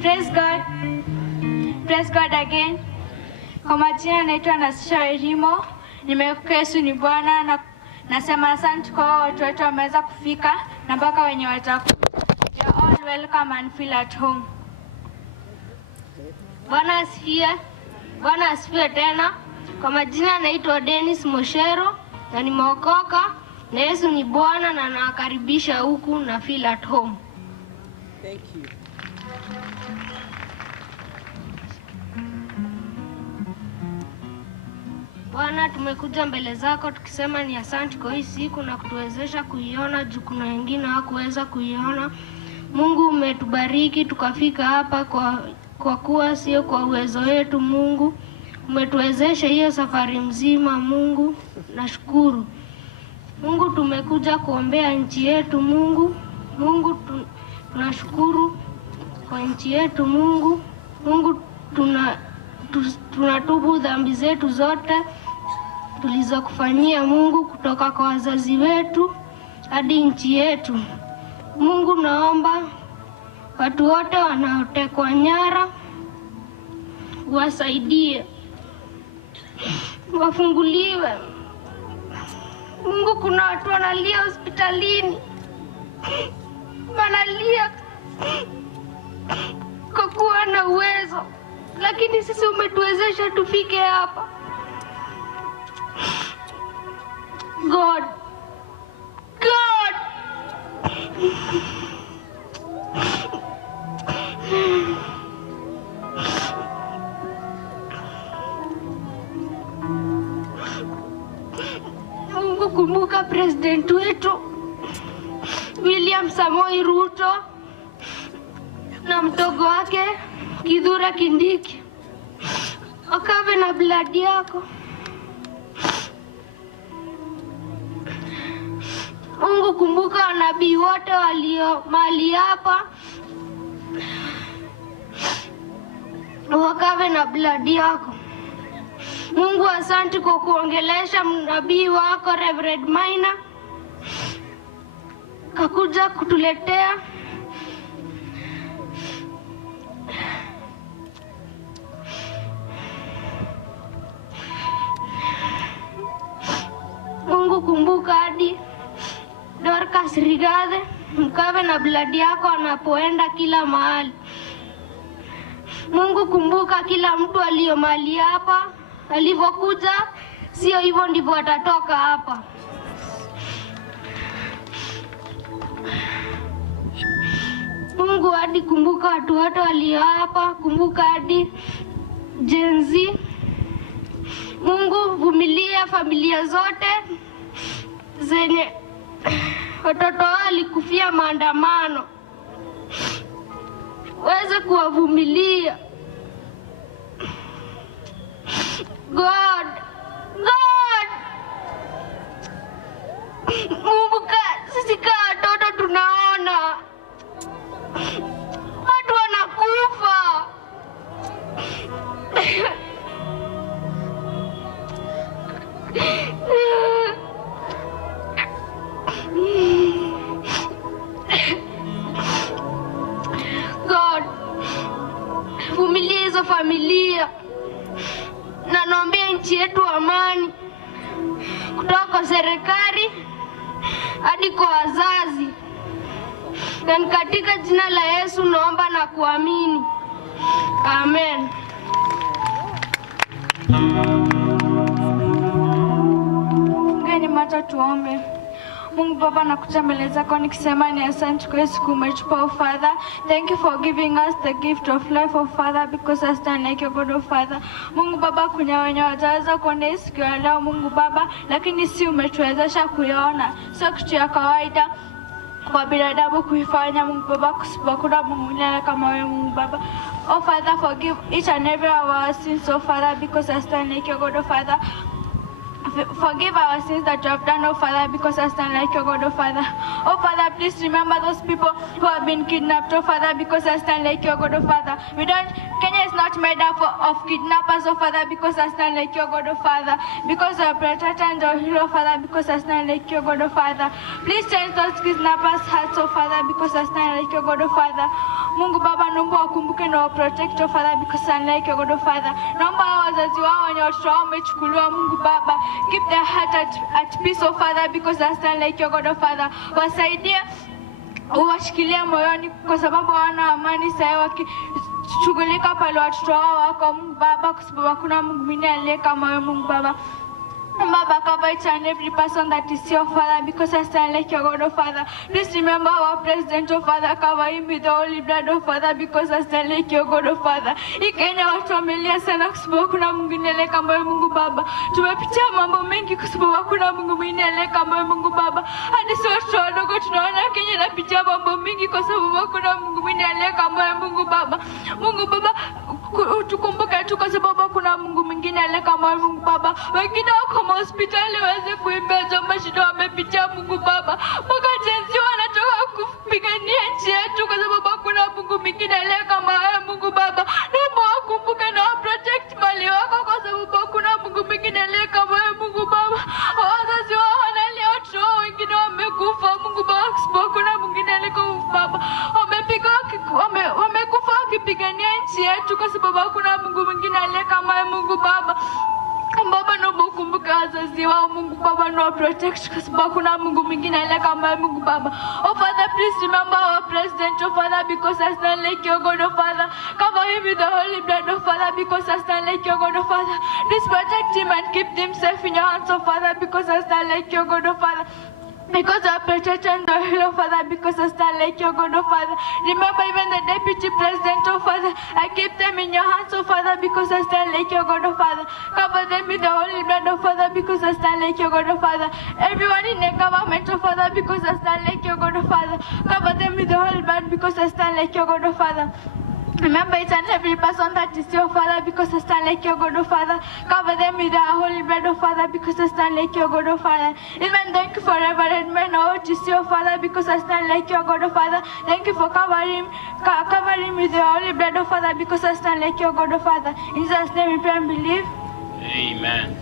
Praise God. Praise God again. Kwa majina naitwa Nasisha Werimo. Nimekuwa Yesu ni Bwana na nasema asante kwa watu wetu wameweza kufika na mpaka wenye watakuja. You are all welcome and feel at home. Bwana asifiwe. Bwana asifiwe tena. Kwa majina naitwa Dennis Moshero na nimeokoka na Yesu ni Bwana na nawakaribisha huku na feel at home. Thank you. Bwana, tumekuja mbele zako tukisema ni asante kwa hii siku na kutuwezesha kuiona juu kuna wengine hawakuweza kuiona. Mungu umetubariki tukafika hapa kwa kuwa sio kwa uwezo wetu. Mungu umetuwezesha hiyo safari mzima. Mungu nashukuru. Mungu tumekuja kuombea nchi yetu. Mungu tunashukuru kwa nchi yetu. Mungu tunatubu dhambi zetu zote tulizokufanyia Mungu, kutoka kwa wazazi wetu hadi nchi yetu. Mungu naomba watu wote wanaotekwa nyara wasaidie, wafunguliwe. Mungu, kuna watu wanalia hospitalini, wanalia kwa kuwa na uwezo, lakini sisi umetuwezesha tufike hapa. God. Mungu, kumbuka president wetu William Samoei Ruto na mdogo wake Kithure Kindiki. Wakave na blood yako. Mungu, kumbuka wanabii wote walio mahali hapa, wakave na blood yako. Mungu, asante kwa kuongelesha nabii wako Reverend Maina kakuja kutuletea Mungu, kumbuka hadi Dorcas Rigathi, mkave na blood yako anapoenda kila mahali. Mungu, kumbuka kila mtu aliyo mahali hapa, alivyokuja sio hivyo ndivyo atatoka hapa. Mungu, hadi kumbuka watu wote walio hapa, kumbuka hadi Gen Z. Mungu, vumilia familia zote zenye watoto wao walikufia maandamano, weze kuwavumilia. God. Mungu, sisi kama watoto tunaona watu wanakufa. God, vumilia hizo familia na naombea nchi yetu amani, kutoka kwa serikali hadi kwa wazazi. Na katika jina la Yesu naomba na kuamini. Amen. Ngeni mata tuombe. Mungu Baba, nakuja mbele zako nikisema ni asante kwa siku umetupa, oh Father. Thank you for giving us the gift of life, oh Father, because I stand like your God, oh Father. Mungu Baba, kuna wenye wataweza kuona siku ya leo Mungu Baba, lakini si umetuwezesha kuiona. Sio kitu ya kawaida kwa binadamu kuifanya Mungu Baba, kusipokuna Mungu mwingine kama wewe Mungu Baba. Oh Father, forgive each and every our sins, oh Father, because I stand like your God, oh Father. Forgive our sins that you have done, oh Father, because I stand like your God, oh Father. Oh Father, please remember those people who have been kidnapped, oh Father, because I stand like your God, oh Father. Kenya is not made up of kidnappers, oh Father, because I stand like your God, oh Father. Because of protector and your hero, Father, because I stand like your God, oh Father. Please change those kidnappers' hearts, oh Father, because I stand like your God, oh Father. Mungu Baba, naomba wakumbuke na waprotect, oh Father, because I stand like your God, oh Father. Naomba wazazi wao wenye watoto wao wamechukuliwa, Mungu Baba, keep their heart at peace, oh Father, because I stand like your God, oh Father. Wasaidie, uwashikilia moyoni kwa sababu hawana amani sasa wakishughulika pale watoto wao wako, Mungu Baba, kwa sababu hakuna Mungu mwingine aliye kama wewe, Mungu Baba. Baba, cover each and every person that is here, Father, because I stand like your God, oh Father. Please remember our president, oh Father, cover him with the holy blood, oh Father, because I stand like your God, oh Father. Kenya watu wamelia sana kwa sababu hakuna Mungu mwingine kama wewe, Mungu Baba. Tumepitia mambo mengi kwa sababu hakuna Mungu mwingine kama wewe, Mungu Baba. Hadi sisi watoto wadogo tunaona Kenya inapitia mambo mengi kwa sababu hakuna Mungu mwingine kama wewe, Mungu Baba. Mungu Baba, tukumbuke tu kwa sababu hakuna Mungu mwingine aliye kama wewe, Mungu Baba. Wengine wako hospitali waweze kuimbia jambo shida wamepitia, Mungu Baba. Mpaka jenzi wanatoka kupigania nchi yetu kwa sababu hakuna Mungu mwingine aliye kama wewe, Mungu Baba. Naomba wakumbuke na protect mali wako kwa sababu hakuna Mungu mwingine aliye kama wewe, Mungu Baba. Wazazi wao wanalia, watoto wao wengine wamekufa, Mungu Baba, kwa sababu hakuna Mungu mwingine aliye kama wewe, Baba. Wamekufa wakipigania nchi yetu kwa sababu hakuna Mungu mwingine aliye kama wewe, Mungu Baba. Baba, naomba ukumbuke wazazi wao, Mungu Baba, na protect kwa sababu hakuna Mungu mwingine aliye kama wewe, Mungu Baba. Oh Father, please remember our president, oh Father, because I stand like your God, oh Father. Cover him with the holy blood, oh Father, because I stand like your God, oh Father. Please protect him and keep him safe in your hands, oh Father, because I stand like your God, oh Father. Because I protect and oh Father, because I stand like your God, oh Father. Remember even the deputy president, oh Father. I keep them in your hands, oh Father, because I stand like your God, oh Father. Cover them with the holy blood, oh Father, because I stand like your God, oh Father. Everyone in the government, oh Father, because I stand like your God, oh Father. Cover them with the holy blood, because I stand like your God, oh Father. Remember each and every person that is your Father, because I stand like your God, oh Father. Cover them with the holy blood, oh Father, because I stand like your God, oh Father. Even thank you for Reverend Man, oh your Father, because I stand like your God, oh Father. Thank you for covering with the holy blood, oh Father, because I stand like your God, oh Father. In Jesus' name we pray and believe. Amen.